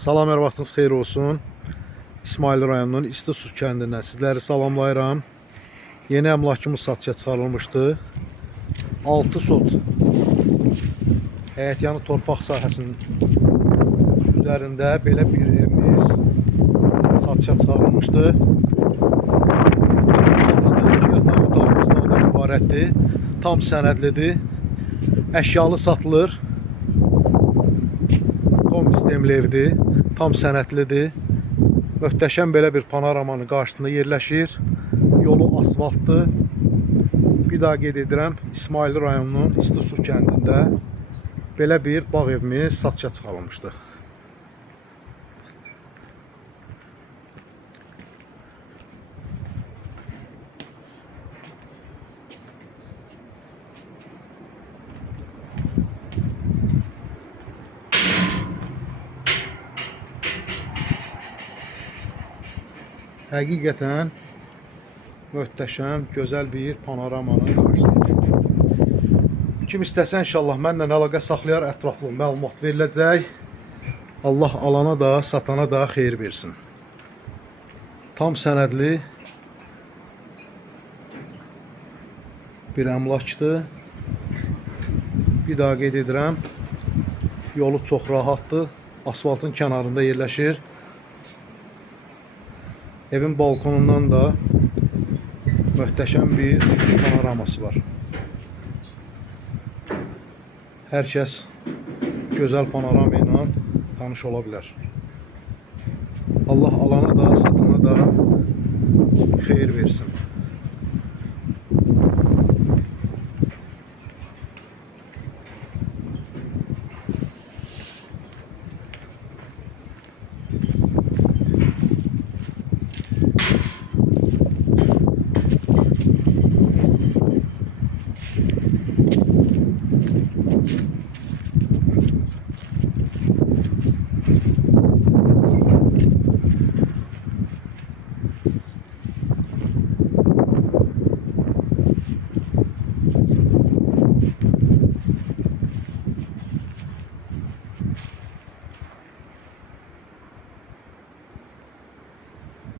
Salam, hər vaxtınız xeyir olsun. İsmail rayonunun İstisus kəndindən sizləri salamlayıram. Yeni əmlakımız satışa çıxarılmışdı. 6 sot həyətyanı torpaq sahəsinin üzərində belə bir evimiz satışa çıxarılmışdı. Otağımızdan ibarətdir. Tam sənədlidir. Əşyalı satılır. Kompleks evdir. Tam sənədlidir. Möhtəşəm belə bir panoramanın qarşısında yerləşir. Yolu asfaltdır. Bir daha qeyd edirəm, İsmail rayonunun İstisus kəndində belə bir bağ evimiz satışa çıxarılmışdı. Həqiqətən möhtəşəm, gözəl bir panoramanın qarşısında. Kim istəsə inşallah mənlə əlaqə saxlayar, ətraflı məlumat veriləcək. Allah alana da, satana da xeyir versin. Tam sənədli bir əmlakdır. Bir daha qeyd edirəm, yolu çox rahatdır. Asfaltın kənarında yerləşir. Evin balkonundan da möhtəşəm bir panoraması var. Hər kəs gözəl panorama ilə tanış ola bilər. Allah alana da, satana da xeyir versin.